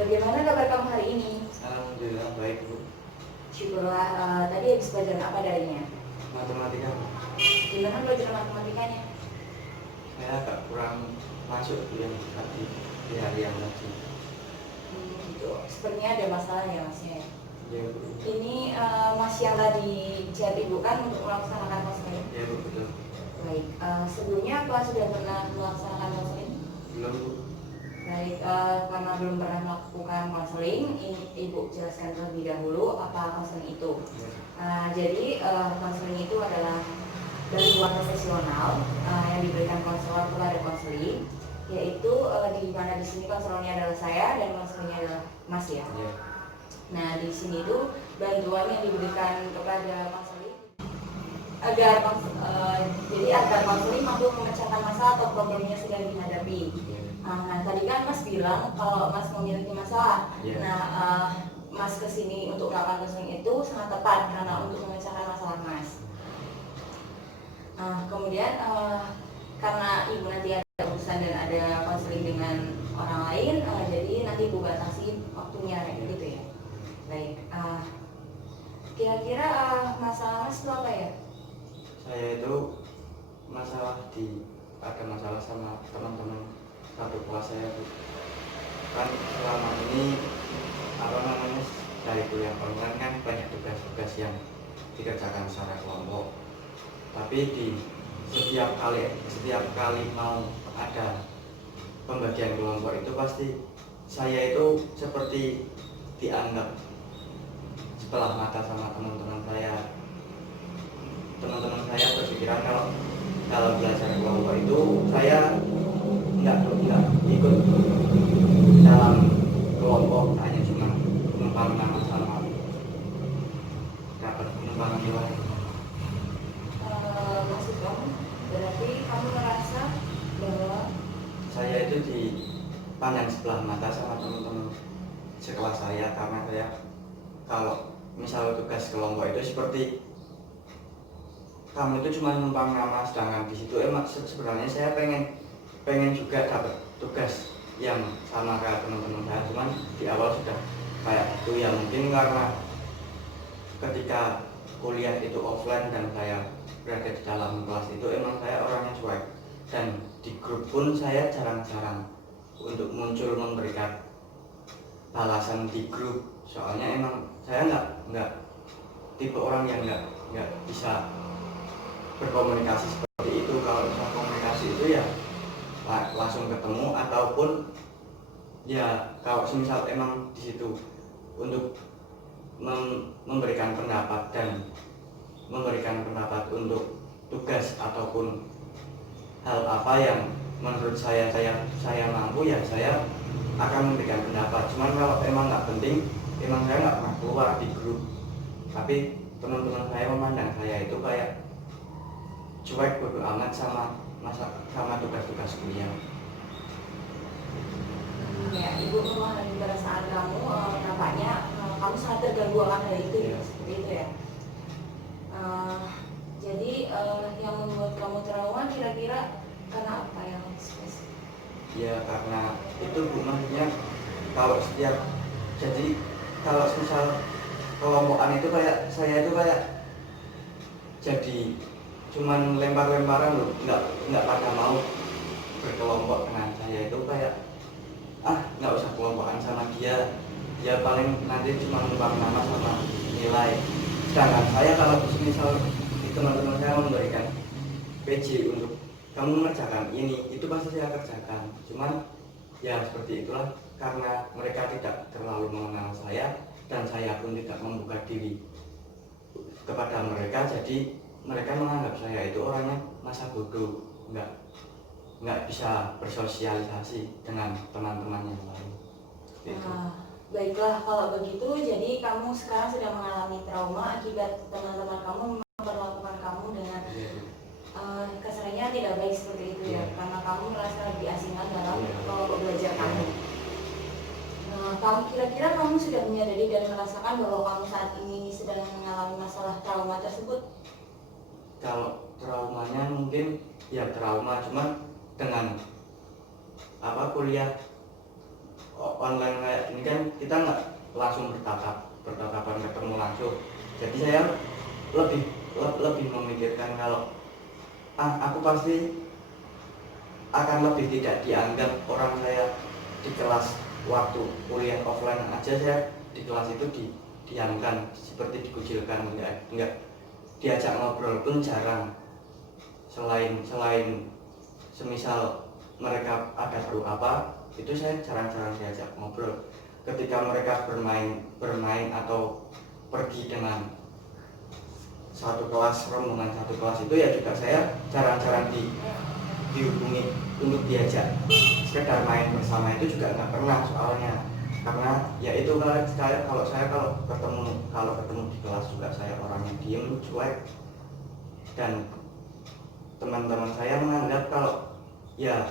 Bagaimana kabar kamu hari ini? Alhamdulillah baik Bu. Syukurlah. Tadi habis pelajaran apa darinya? Matematika Bu. Gimana pelajaran matematikanya? Saya agak kurang masuk Bu yang tadi di hari yang tadi. Gitu. Sepertinya ada masalah ya Mas ya. Iya Bu. Ini Mas yang tadi chat Ibu kan untuk melaksanakan konseling? Iya Bu, betul. Baik. Sebelumnya apa sudah pernah melaksanakan konseling? Belum Bu. Baik, karena belum pernah melakukan konseling, Ibu jelaskan terlebih dahulu apa konseling itu. Jadi konseling itu adalah bantuan profesional yang diberikan konselor kepada konseling, yaitu di mana di sini konselornya adalah saya dan konselingnya adalah Mas ya. Iya. Nah di sini itu bantuan yang diberikan kepada konseling agar konseling mampu memecahkan masalah atau problem yang sedang dihadapi. Nah tadi kan Mas bilang kalau Mas memiliki masalah. Nah Mas kesini untuk melakukan konseling itu sangat tepat karena untuk memecahkan masalah Mas. Kemudian karena Ibu nanti ada urusan dan ada konseling dengan orang lain, jadi nanti Ibu batasi waktunya gitu ya. Baik. Kira-kira masalah Mas itu apa ya? Saya itu ada masalah sama teman-teman satu kelas saya Bu. Kan selama ini dari kuliah online kan banyak tugas-tugas yang dikerjakan secara kelompok. Tapi di setiap kali mau ada pembagian kelompok itu pasti saya itu seperti dianggap sebelah mata sama teman-teman saya. Teman-teman saya berpikiran kalau belajar kelompok itu saya nggak ikut dalam kelompok, hanya cuma numpang nama sama dapat penumpang doang. Maksud kamu berarti kamu merasa bahwa saya itu dipandang sebelah mata sama teman-teman sekelas saya, karena saya kalau misal tugas kelompok itu seperti kamu itu cuma numpang nama, sedangkan di situ sebenarnya saya pengen juga dapat tugas yang sama kayak teman-teman saya, cuman di awal sudah kayak itu ya. Mungkin karena ketika kuliah itu offline dan saya berada di dalam kelas itu emang saya orangnya cuek, dan di grup pun saya jarang-jarang untuk muncul memberikan balasan di grup, soalnya emang saya nggak tipe orang yang nggak bisa berkomunikasi seperti itu. Kalau misalnya komunikasi itu ya langsung ketemu, ataupun ya kalau misal emang di situ untuk memberikan pendapat untuk tugas ataupun hal apa yang menurut saya mampu, ya saya akan memberikan pendapat. Cuman kalau emang nggak penting, emang saya nggak pernah keluar di grup. Tapi teman-teman saya memandang saya itu kayak cuek, bodo amat sama tugas-tugas kuliah. Ya, Ibu memahami perasaan kamu. Nampaknya kamu sangat terganggu akan hal itu ya, seperti itu ya. Jadi yang membuat kamu trauma kira-kira karena apa yang spesifik? Ya karena itu Bu, maksudnya kalau misal kelompokan itu kayak saya itu kayak jadi cuman lempar-lemparan loh, nggak pada mau berkelompok dengan saya. Itu kayak nggak usah kelompokan sama dia, ya paling nanti cuma numpang nama sama nilai. Sedangkan saya kalau misal teman-teman saya memberikan PJ untuk kamu mengerjakan ini, itu pasti saya kerjakan. Cuman ya seperti itulah, karena mereka tidak terlalu mengenal saya dan saya pun tidak membuka diri kepada mereka, jadi mereka menganggap saya itu orangnya masa bodoh, nggak bisa bersosialisasi dengan teman-teman yang lain. Baiklah, kalau begitu jadi kamu sekarang sedang mengalami trauma akibat teman-teman kamu memperlakukan kamu dengan kesannya tidak baik seperti itu ya, karena kamu merasa diasingkan dalam kelompok belajar kamu. Kira-kira kamu sudah menyadari dan merasakan bahwa kamu saat ini sedang mengalami masalah trauma tersebut? Kalau traumanya mungkin ya trauma, cuman dengan kuliah online kayak ini kan kita nggak langsung bertatapan ketemu langsung. Jadi saya lebih memikirkan kalau aku pasti akan lebih tidak dianggap orang saya di kelas. Waktu kuliah offline aja saya di kelas itu diamkan, seperti dikucilkan, enggak diajak ngobrol pun jarang. Selain semisal mereka ada perlu apa, itu saya jarang-jarang diajak ngobrol. Ketika mereka bermain atau pergi dengan rombongan satu kelas itu ya juga saya jarang-jarang dihubungi untuk diajak sekedar main bersama, itu juga nggak pernah soalnya. Karena ya itu kalau ketemu di kelas juga saya orangnya diem, cuek, dan teman-teman saya menganggap kalau ya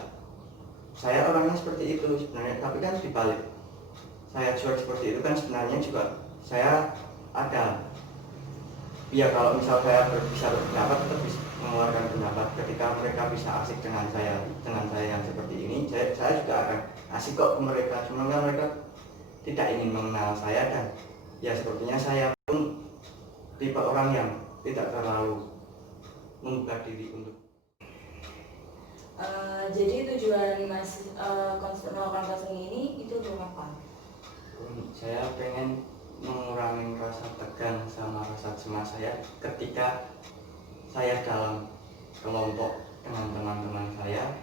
saya orangnya seperti itu sebenarnya. Tapi kan dibalik saya cuek seperti itu kan sebenarnya juga saya ada ya, kalau misal saya bisa berpendapat tetap bisa mengeluarkan pendapat. Ketika mereka bisa asik dengan saya yang seperti ini, saya juga akan asik kok ke mereka. Cuma kan mereka tidak ingin mengenal saya, dan ya sepertinya saya pun tipe orang yang tidak terlalu membuka diri untuk jadi tujuan Mas melakukan konseling ini itu untuk apa? Saya pengen mengurangi rasa tegang sama rasa cemas saya ketika saya dalam kelompok dengan teman-teman saya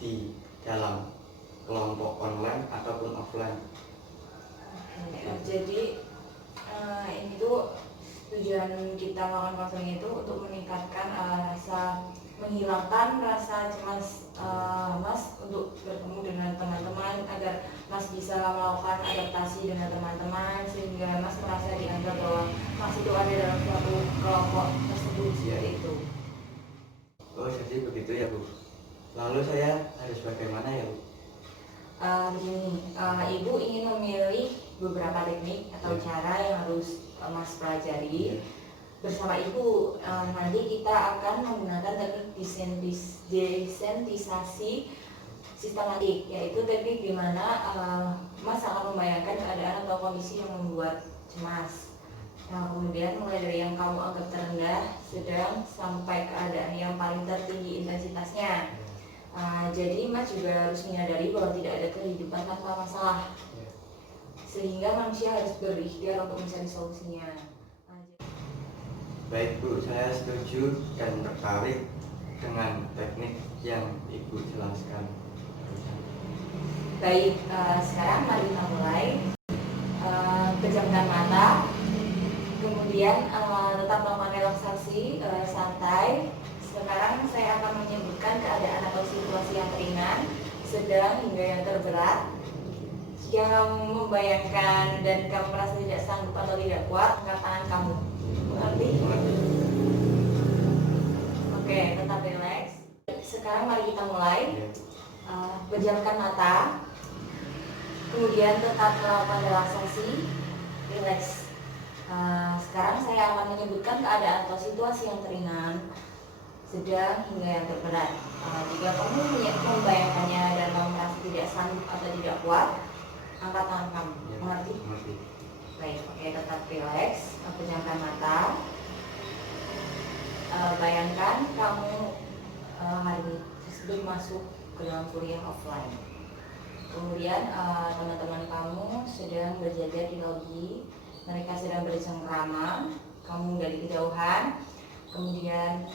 di dalam kelompok online ataupun offline. Jadi ini tuh tujuan kita melakukan konseling itu untuk meningkatkan menghilangkan rasa cemas Mas untuk bertemu dengan teman-teman, agar Mas bisa melakukan adaptasi dengan teman-teman, sehingga Mas merasa dianggap bahwa Mas itu ada dalam suatu kelompok tersebut seperti itu. Oh, jadi begitu ya Bu. Lalu saya harus bagaimana ya Bu? Begini, Ibu ingin memilih beberapa teknik atau cara yang harus Mas pelajari. Bersama Ibu nanti kita akan menggunakan teknik desensitisasi sistematik, yaitu teknik di mana Mas akan membayangkan keadaan atau kondisi yang membuat cemas. Nah, kemudian mulai dari yang kamu anggap terendah, sedang, sampai keadaan yang paling tertinggi intensitasnya. Jadi Mas juga harus menyadari bahwa tidak ada kehidupan tanpa masalah, sehingga manusia harus berikhtiar untuk mencari solusinya. Baik Bu, saya setuju dan tertarik dengan teknik yang Ibu jelaskan. Baik, sekarang mari kita mulai. Pejamkan mata, kemudian tetap melakukan relaksasi santai. Sekarang saya akan menyebutkan keadaan atau situasi yang ringan, sedang, hingga yang terberat. Jika kamu membayangkan dan kamu merasa tidak sanggup atau tidak kuat, angkat tangan kamu. Mengerti? Oke, tetap relax. Sekarang mari kita mulai. Pejamkan mata, kemudian tetap melakukan relaksasi, relax. Sekarang saya akan menyebutkan keadaan atau situasi yang ringan, sedang, hingga yang terberat. Jika kamu membayangkannya dan kamu merasa tidak sanggup atau tidak kuat, angkat tangan kamu. Mengerti? Baik, oke, tetap relax. Pejamkan mata. Bayangkan kamu hari tersebut masuk ke dalam kuliah offline. Kemudian teman-teman kamu sedang berjaga di lobi, mereka sedang bercengkrama, kamu dari kejauhan. Kemudian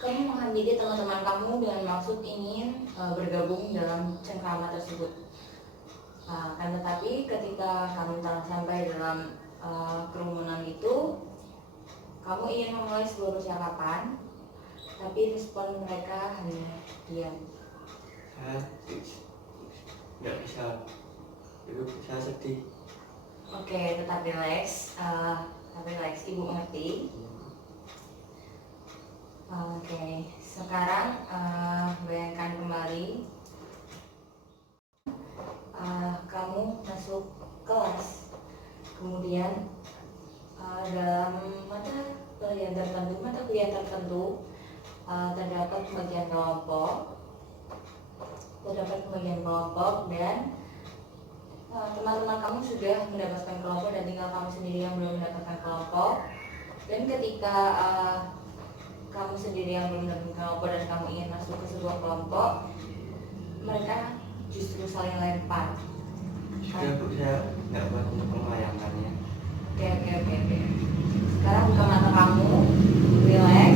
kamu menghampiri teman-teman kamu dengan maksud ingin bergabung dalam cengkrama tersebut. Kan tetapi ketika kamu telah sampai dalam kerumunan itu, kamu ingin memulai sebuah percakapan, tapi respon mereka hanya diam. Saya nggak bisa, saya sedih. Oke, tetap relax. Ibu mengerti. Oke, sekarang bayangkan kembali kamu masuk kelas, kemudian dalam mata kuliah tertentu terdapat pembagian kelompok dan teman-teman kamu sudah mendapatkan kelompok dan tinggal kamu sendiri yang belum mendapatkan kelompok. Dan ketika kamu sendiri yang belum mendapatkan kelompok dan kamu ingin masuk ke sebuah kelompok, mereka justru saling lempar. Sudah Bu, saya nggak buat membayangkannya. Oke. Sekarang buka mata kamu, relax,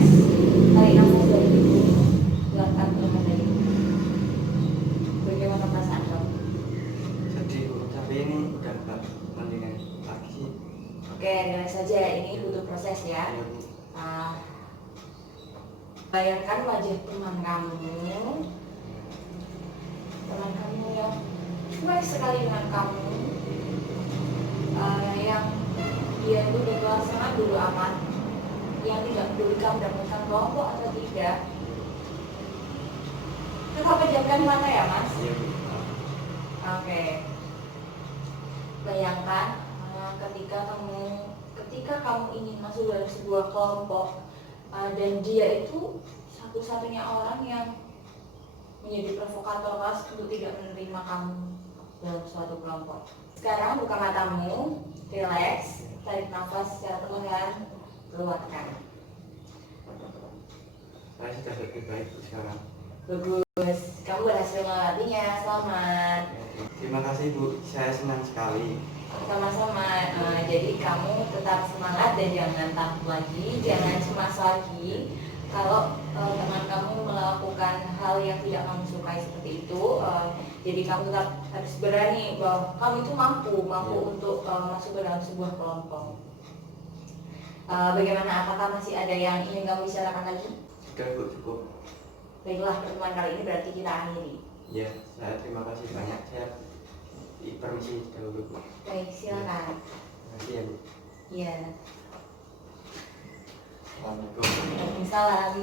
tarik nafas dari hidung, keluarkan perlahan dari hidung. Bagaimana perasaan kamu? Sedih Bu, tapi ini udah nggak mendingan lagi. Oke, relax saja. Ini butuh proses ya. Ya Bu. Bayangkan wajah teman kamu yang cuek sekali dengan kamu, yang dia itu di kelas sangat dulu amat, yang tidak peduli kamu mendapatkan kelompok atau tidak. Tetap pejamkan mata ya Mas. Iya Bu. Oke. Bayangkan ketika kamu ingin masuk dalam sebuah kelompok, dan dia itu satu-satunya orang yang menjadi provokator kelas untuk tidak menerima kamu dalam suatu kelompok. Sekarang buka matamu, relax, tarik nafas secara perlahan, keluarkan. Saya sudah lebih baik Bu sekarang. Bagus, kamu berhasil melewatinya, selamat. Terima kasih Bu, saya senang sekali. Sama-sama. Jadi kamu tetap semangat dan jangan takut lagi, jangan cemas lagi. Kalau teman kamu melakukan hal yang tidak kamu sukai seperti itu, jadi kamu tetap harus berani bahwa kamu itu mampu untuk masuk ke dalam sebuah kelompok. Bagaimana? Apakah masih ada yang ingin kamu bicarakan lagi? Sudah Bu, cukup. Baiklah, pertemuan kali ini berarti kita akhiri. Ya, saya terima kasih banyak. Saya permisi dahulu Bu. Baik, silakan. Terima kasih ya Bu. Iya. Assalamualaikum. Waalaikumsalam.